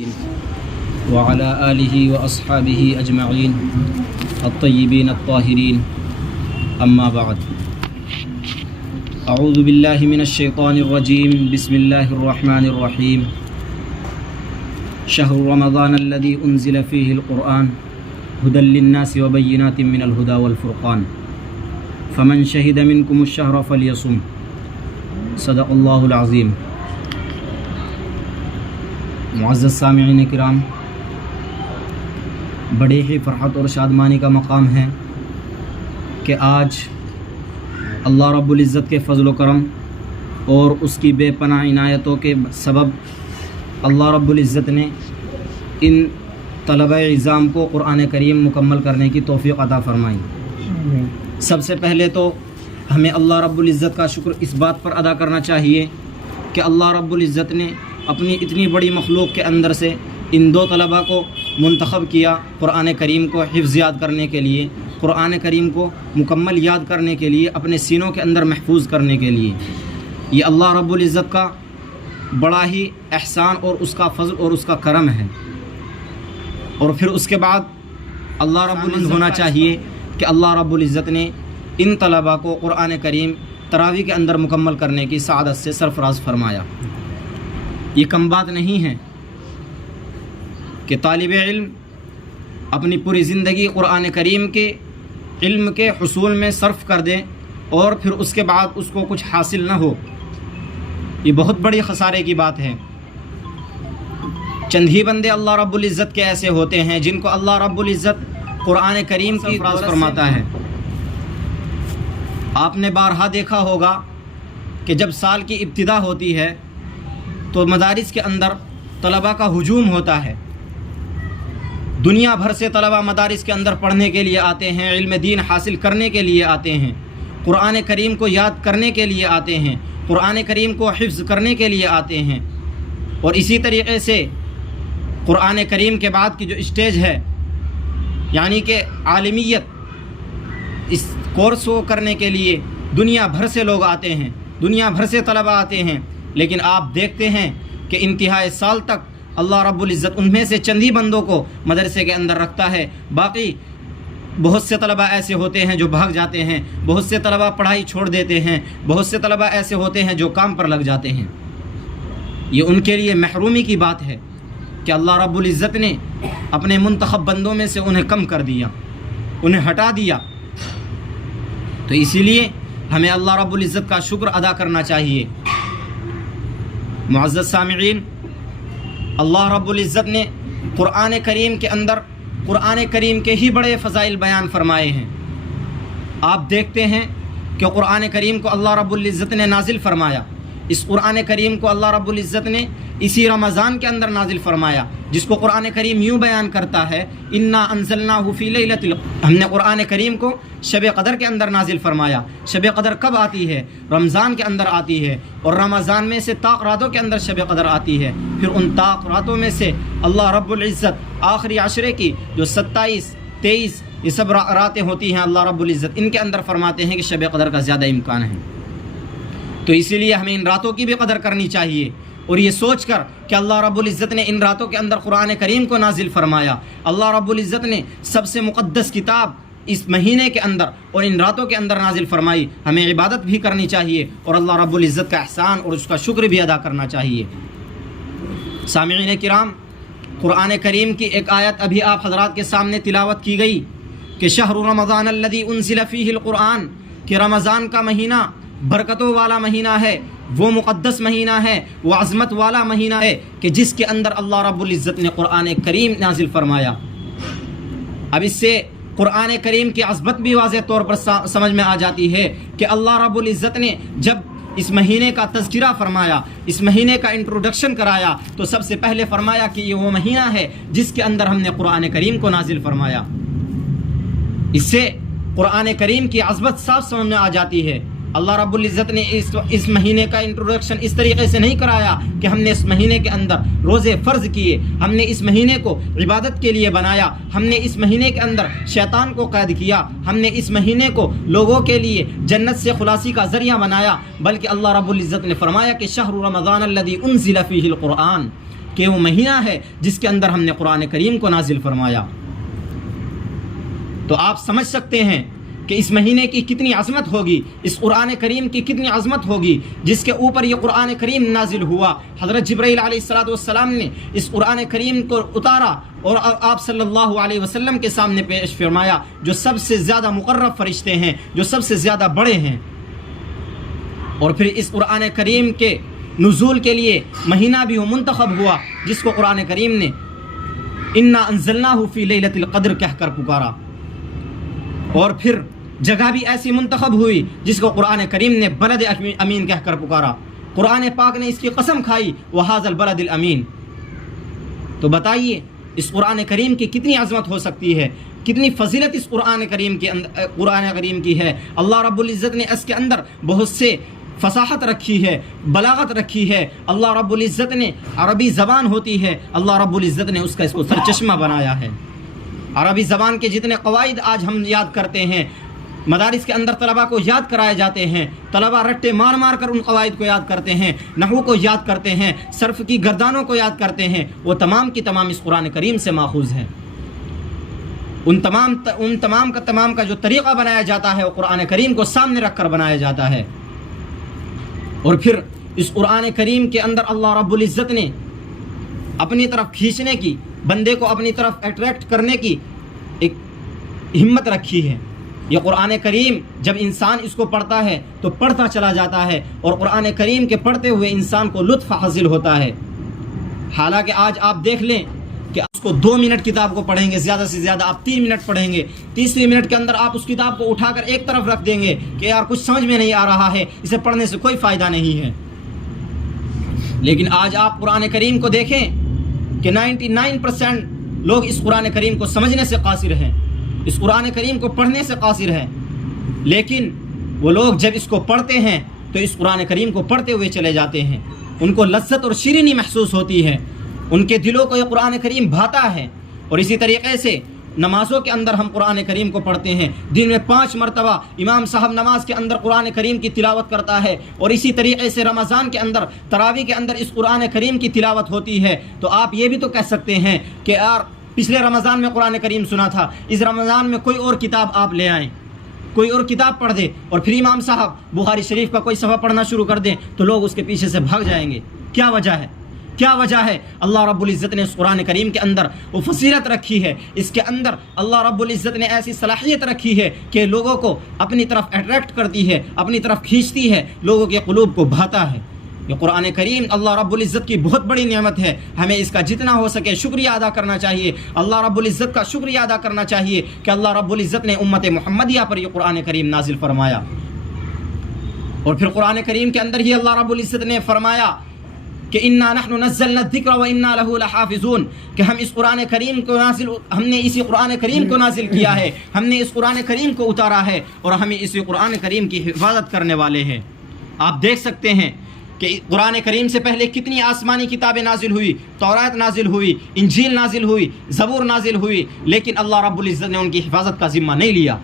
وعلى آله وأصحابه أجمعين الطيبين الطاهرين أما بعد أعوذ بالله من الشيطان الرجيم بسم الله الرحمن الرحيم شهر رمضان الذي أنزل فيه القرآن هدى للناس وبينات من الهدى والفرقان فمن شهد منكم الشهر فليصم صدق الله العظيم. معزز سامعین کرام، بڑے ہی فرحت اور شادمانی کا مقام ہے کہ آج اللہ رب العزت کے فضل و کرم اور اس کی بے پناہ عنایتوں کے سبب اللہ رب العزت نے ان طلبہ اعظام کو قرآن کریم مکمل کرنے کی توفیق عطا فرمائی. سب سے پہلے تو ہمیں اللہ رب العزت کا شکر اس بات پر ادا کرنا چاہیے کہ اللہ رب العزت نے اپنی اتنی بڑی مخلوق کے اندر سے ان دو طلباء کو منتخب کیا قرآن کریم کو حفظ یاد کرنے کے لیے، قرآن کریم کو مکمل یاد کرنے کے لیے، اپنے سینوں کے اندر محفوظ کرنے کے لیے. یہ اللہ رب العزت کا بڑا ہی احسان اور اس کا فضل اور اس کا کرم ہے. اور پھر اس کے بعد اللہ رب العزت ہونا چاہیے کہ اللہ رب العزت نے ان طلباء کو قرآن کریم تراویح کے اندر مکمل کرنے کی سعادت سے سرفراز فرمایا. یہ کم بات نہیں ہے کہ طالب علم اپنی پوری زندگی قرآن کریم کے علم کے حصول میں صرف کر دے اور پھر اس کے بعد اس کو کچھ حاصل نہ ہو. یہ بہت بڑی خسارے کی بات ہے. چند ہی بندے اللہ رب العزت کے ایسے ہوتے ہیں جن کو اللہ رب العزت قرآن کریم کی سرفراز فرماتا ہے. آپ نے بارہا دیکھا ہوگا کہ جب سال کی ابتدا ہوتی ہے تو مدارس کے اندر طلباء کا ہجوم ہوتا ہے. دنیا بھر سے طلباء مدارس کے اندر پڑھنے کے لیے آتے ہیں، علم دین حاصل کرنے کے لیے آتے ہیں، قرآن کریم کو یاد کرنے کے لیے آتے ہیں، قرآن کریم کو حفظ کرنے کے لیے آتے ہیں. اور اسی طریقے سے قرآن کریم کے بعد کی جو اسٹیج ہے یعنی کہ عالمیت، اس کورس کو کرنے کے لیے دنیا بھر سے لوگ آتے ہیں، دنیا بھر سے طلباء آتے ہیں. لیکن آپ دیکھتے ہیں کہ انتہائی سال تک اللہ رب العزت ان میں سے چند ہی بندوں کو مدرسے کے اندر رکھتا ہے. باقی بہت سے طلباء ایسے ہوتے ہیں جو بھاگ جاتے ہیں، بہت سے طلباء پڑھائی چھوڑ دیتے ہیں، بہت سے طلباء ایسے ہوتے ہیں جو کام پر لگ جاتے ہیں. یہ ان کے لیے محرومی کی بات ہے کہ اللہ رب العزت نے اپنے منتخب بندوں میں سے انہیں کم کر دیا، انہیں ہٹا دیا. تو اسی لیے ہمیں اللہ رب العزت کا شکر ادا کرنا چاہیے. معزز سامعین، اللہ رب العزت نے قرآن کریم کے اندر قرآن کریم کے ہی بڑے فضائل بیان فرمائے ہیں. آپ دیکھتے ہیں کہ قرآن کریم کو اللہ رب العزت نے نازل فرمایا. اس قرآن کریم کو اللہ رب العزت نے اسی رمضان کے اندر نازل فرمایا، جس کو قرآن کریم یوں بیان کرتا ہے انا انزلناہ فی لیلۃ القدر. ہم نے قرآن کریم کو شب قدر کے اندر نازل فرمایا. شب قدر کب آتی ہے؟ رمضان کے اندر آتی ہے، اور رمضان میں سے طاق راتوں کے اندر شب قدر آتی ہے. پھر ان طاق راتوں میں سے اللہ رب العزت آخری عشرے کی جو 27 23 یہ سب راتیں ہوتی ہیں، اللہ رب العزت ان کے اندر فرماتے ہیں کہ شب قدر کا زیادہ امکان ہے. تو اسی لیے ہمیں ان راتوں کی بھی قدر کرنی چاہیے، اور یہ سوچ کر کہ اللہ رب العزت نے ان راتوں کے اندر قرآن کریم کو نازل فرمایا. اللہ رب العزت نے سب سے مقدس کتاب اس مہینے کے اندر اور ان راتوں کے اندر نازل فرمائی. ہمیں عبادت بھی کرنی چاہیے اور اللہ رب العزت کا احسان اور اس کا شکر بھی ادا کرنا چاہیے. سامعین کرام، قرآن کریم کی ایک آیت ابھی آپ حضرات کے سامنے تلاوت کی گئی کہ شہر رمضان الذی انزل فیہ القرآن، کہ رمضان کا مہینہ برکتوں والا مہینہ ہے، وہ مقدس مہینہ ہے، وہ عظمت والا مہینہ ہے کہ جس کے اندر اللہ رب العزت نے قرآن کریم نازل فرمایا. اب اس سے قرآن کریم کی عظمت بھی واضح طور پر سمجھ میں آ جاتی ہے کہ اللہ رب العزت نے جب اس مہینے کا تذکرہ فرمایا، اس مہینے کا انٹروڈکشن کرایا، تو سب سے پہلے فرمایا کہ یہ وہ مہینہ ہے جس کے اندر ہم نے قرآن کریم کو نازل فرمایا. اس سے قرآن کریم کی عظمت صاف سمجھ میں آ جاتی ہے. اللہ رب العزت نے اس مہینے کا انٹروڈکشن اس طریقے سے نہیں کرایا کہ ہم نے اس مہینے کے اندر روزے فرض کیے، ہم نے اس مہینے کو عبادت کے لیے بنایا، ہم نے اس مہینے کے اندر شیطان کو قید کیا، ہم نے اس مہینے کو لوگوں کے لیے جنت سے خلاصی کا ذریعہ بنایا، بلکہ اللہ رب العزت نے فرمایا کہ شہر رمضان الذی انزل فیہ القرآن، کہ وہ مہینہ ہے جس کے اندر ہم نے قرآن کریم کو نازل فرمایا۔ تو آپ سمجھ سکتے ہیں کہ اس مہینے کی کتنی عظمت ہوگی، اس قرآن کریم کی کتنی عظمت ہوگی جس کے اوپر یہ قرآن کریم نازل ہوا۔ حضرت جبرائیل علیہ السلام نے اس قرآن کریم کو اتارا اور آپ صلی اللہ علیہ وسلم کے سامنے پیش فرمایا، جو سب سے زیادہ مقرب فرشتے ہیں، جو سب سے زیادہ بڑے ہیں۔ اور پھر اس قرآن کریم کے نزول کے لیے مہینہ بھی وہ منتخب ہوا جس کو قرآن کریم نے انا انزلناہ فی لیلۃ القدر کہہ کر پکارا، اور پھر جگہ بھی ایسی منتخب ہوئی جس کو قرآن کریم نے بلد امین کہہ کر پکارا۔ قرآن پاک نے اس کی قسم کھائی وہذا البلد الامین۔ تو بتائیے اس قرآن کریم کی کتنی عظمت ہو سکتی ہے، کتنی فضیلت اس قرآن کریم کی ہے۔ اللہ رب العزت نے اس کے اندر بہت سے فصاحت رکھی ہے، بلاغت رکھی ہے۔ اللہ رب العزت نے عربی زبان ہوتی ہے، اللہ رب العزت نے اس کو سرچشمہ بنایا ہے۔ عربی زبان کے جتنے قواعد آج ہم یاد کرتے ہیں، مدارس کے اندر طلباء کو یاد کرائے جاتے ہیں، طلباء رٹے مار مار کر ان قواعد کو یاد کرتے ہیں، نحو کو یاد کرتے ہیں، صرف کی گردانوں کو یاد کرتے ہیں، وہ تمام کی تمام اس قرآن کریم سے ماخوذ ہیں۔ ان تمام کا جو طریقہ بنایا جاتا ہے وہ قرآن کریم کو سامنے رکھ کر بنایا جاتا ہے۔ اور پھر اس قرآن کریم کے اندر اللہ رب العزت نے اپنی طرف کھینچنے کی، بندے کو اپنی طرف اٹریکٹ کرنے کی ایک ہمت رکھی ہے۔ یہ قرآن کریم جب انسان اس کو پڑھتا ہے تو پڑھتا چلا جاتا ہے، اور قرآن کریم کے پڑھتے ہوئے انسان کو لطف حاصل ہوتا ہے۔ حالانکہ آج آپ دیکھ لیں کہ اس کو 2 منٹ کتاب کو پڑھیں گے، زیادہ سے زیادہ آپ 3 منٹ پڑھیں گے، تیسری منٹ کے اندر آپ اس کتاب کو اٹھا کر ایک طرف رکھ دیں گے کہ یار کچھ سمجھ میں نہیں آ رہا ہے، اسے پڑھنے سے کوئی فائدہ نہیں ہے۔ لیکن آج آپ قرآن کریم کو دیکھیں کہ 99% لوگ اس قرآن کریم کو سمجھنے سے قاصر ہیں، اس قرآن کریم کو پڑھنے سے قاصر ہیں۔ لیکن وہ لوگ جب اس کو پڑھتے ہیں تو اس قرآن کریم کو پڑھتے ہوئے چلے جاتے ہیں، ان کو لذت اور شیرینی محسوس ہوتی ہے، ان کے دلوں کو یہ قرآن کریم بھاتا ہے۔ اور اسی طریقے سے نمازوں کے اندر ہم قرآن کریم کو پڑھتے ہیں، دن میں 5 مرتبہ امام صاحب نماز کے اندر قرآن کریم کی تلاوت کرتا ہے، اور اسی طریقے سے رمضان کے اندر تراویح کے اندر اس قرآن کریم کی تلاوت ہوتی ہے۔ تو آپ یہ بھی تو کہہ سکتے ہیں کہ یار پچھلے رمضان میں قرآن کریم سنا تھا، اس رمضان میں کوئی اور کتاب آپ لے آئیں، کوئی اور کتاب پڑھ دیں، اور پھر امام صاحب بخاری شریف کا کوئی صفحہ پڑھنا شروع کر دیں تو لوگ اس کے پیچھے سے بھاگ جائیں گے۔ کیا وجہ ہے؟ کیا وجہ ہے؟ اللہ رب العزت نے اس قرآن کریم کے اندر وہ فصیلت رکھی ہے، اس کے اندر اللہ رب العزت نے ایسی صلاحیت رکھی ہے کہ لوگوں کو اپنی طرف اٹریکٹ کرتی ہے، اپنی طرف کھینچتی ہے، لوگوں کے قلوب کو بھاتا ہے۔ یہ قرآن کریم اللہ رب العزت کی بہت بڑی نعمت ہے، ہمیں اس کا جتنا ہو سکے شکریہ ادا کرنا چاہیے، اللہ رب العزت کا شکریہ ادا کرنا چاہیے کہ اللہ رب العزت نے امت محمدیہ پر یہ قرآن کریم نازل فرمایا۔ اور پھر قرآن کریم کے اندر ہی اللہ رب العزت نے فرمایا کہ انا نحن نزلنا الذکر وانا له لحافظون، کہ ہم اس قرآن کریم کو ہم نے اسی قرآن کریم کو نازل کیا ہے، ہم نے اس قرآن کریم کو اتارا ہے، اور ہمیں اسی قرآن کریم کی حفاظت کرنے والے ہیں۔ آپ دیکھ سکتے ہیں کہ قرآن کریم سے پہلے کتنی آسمانی کتابیں نازل ہوئی، تورات نازل ہوئی، انجیل نازل ہوئی، زبور نازل ہوئی، لیکن اللہ رب العزت نے ان کی حفاظت کا ذمہ نہیں لیا۔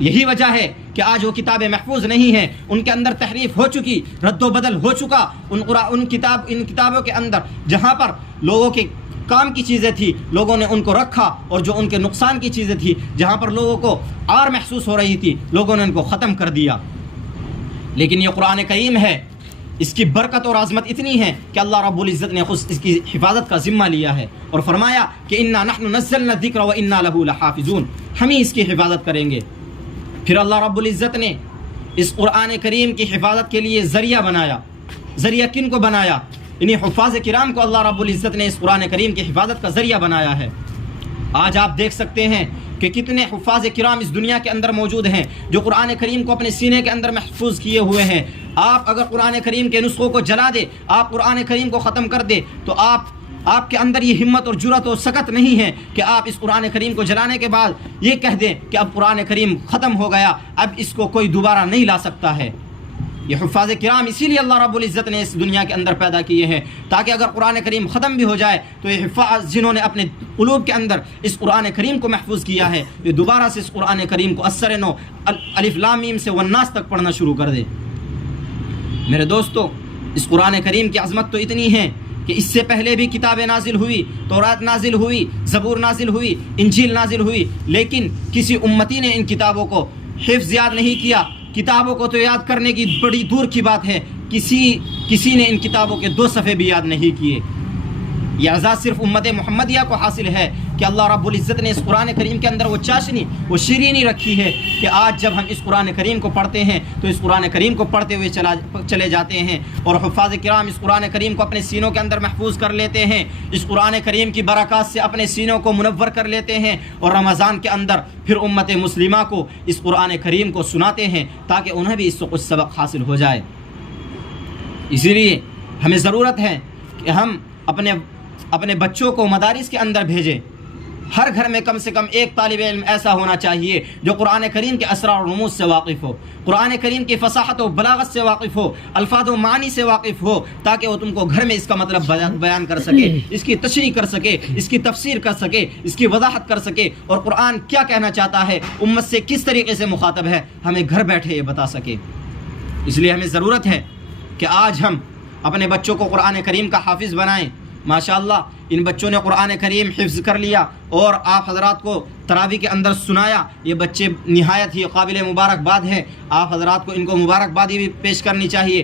یہی وجہ ہے کہ آج وہ کتابیں محفوظ نہیں ہیں، ان کے اندر تحریف ہو چکی، رد و بدل ہو چکا۔ ان کتابوں کے اندر جہاں پر لوگوں کے کام کی چیزیں تھی لوگوں نے ان کو رکھا، اور جو ان کے نقصان کی چیزیں تھی جہاں پر لوگوں کو عار محسوس ہو رہی تھی لوگوں نے ان کو ختم کر دیا۔ لیکن یہ قرآن کریم ہے، اس کی برکت اور عظمت اتنی ہے کہ اللہ رب العزت نے خود اس کی حفاظت کا ذمہ لیا ہے، اور فرمایا کہ انا نحن نزلنا الذکر وانا له لحافظون، ہم ہی اس کی حفاظت کریں گے۔ پھر اللہ رب العزت نے اس قرآن کریم کی حفاظت کے لیے ذریعہ بنایا۔ ذریعہ کن کو بنایا؟ انہیں حفاظ کرام کو اللہ رب العزت نے اس قرآن کریم کی حفاظت کا ذریعہ بنایا ہے۔ آج آپ دیکھ سکتے ہیں کہ کتنے حفاظ کرام اس دنیا کے اندر موجود ہیں جو قرآن کریم کو اپنے سینے کے اندر محفوظ کیے ہوئے ہیں۔ آپ اگر قرآن کریم کے نسخوں کو جلا دے، آپ قرآن کریم کو ختم کر دے، تو آپ کے اندر یہ ہمت اور جرأت اور سکت نہیں ہے کہ آپ اس قرآن کریم کو جلانے کے بعد یہ کہہ دیں کہ اب قرآن کریم ختم ہو گیا، اب اس کو کوئی دوبارہ نہیں لا سکتا ہے۔ یہ حفاظ کرام اسی لیے اللہ رب العزت نے اس دنیا کے اندر پیدا کیے ہیں تاکہ اگر قرآن کریم ختم بھی ہو جائے تو یہ حفاظ جنہوں نے اپنے قلوب کے اندر اس قرآن کریم کو محفوظ کیا ہے، یہ دوبارہ سے اس قرآن کریم کو اثر نو الف لام میم سے والناس تک پڑھنا شروع کر دے۔ میرے دوستو، اس قرآن کریم کی عظمت تو اتنی ہے کہ اس سے پہلے بھی کتابیں نازل ہوئی، تورات نازل ہوئی، زبور نازل ہوئی، انجیل نازل ہوئی، لیکن کسی امتی نے ان کتابوں کو حفظ یاد نہیں کیا۔ کتابوں کو تو یاد کرنے کی بڑی دور کی بات ہے، کسی نے ان کتابوں کے 2 صفحے بھی یاد نہیں کیے۔ یہ اعزاز صرف امت محمدیہ کو حاصل ہے کہ اللہ رب العزت نے اس قرآن کریم کے اندر وہ چاشنی، وہ شیرینی رکھی ہے کہ آج جب ہم اس قرآن کریم کو پڑھتے ہیں تو اس قرآن کریم کو پڑھتے ہوئے چلے جاتے ہیں، اور حفاظ کرام اس قرآن کریم کو اپنے سینوں کے اندر محفوظ کر لیتے ہیں، اس قرآن کریم کی برکات سے اپنے سینوں کو منور کر لیتے ہیں، اور رمضان کے اندر پھر امت مسلمہ کو اس قرآن کریم کو سناتے ہیں تاکہ انہیں بھی اس سے کچھ سبق حاصل ہو جائے۔ اسی لیے ہمیں ضرورت ہے کہ ہم اپنے بچوں کو مدارس کے اندر بھیجیں۔ ہر گھر میں کم سے کم ایک طالب علم ایسا ہونا چاہیے جو قرآن کریم کے اسرار و رموز سے واقف ہو، قرآن کریم کی فصاحت و بلاغت سے واقف ہو، الفاظ و معنی سے واقف ہو، تاکہ وہ تم کو گھر میں اس کا مطلب بیان کر سکے، اس کی تشریح کر سکے، اس کی تفسیر کر سکے، اس کی وضاحت کر سکے، اور قرآن کیا کہنا چاہتا ہے، امت سے کس طریقے سے مخاطب ہے، ہمیں گھر بیٹھے یہ بتا سکے۔ اس لیے ہمیں ضرورت ہے کہ آج ہم اپنے بچوں کو قرآن کریم کا حافظ بنائیں۔ ماشاءاللہ ان بچوں نے قرآن کریم حفظ کر لیا اور آپ حضرات کو تراویح کے اندر سنایا، یہ بچے نہایت ہی قابل مبارکباد ہیں، آپ حضرات کو ان کو مبارکبادی بھی پیش کرنی چاہیے۔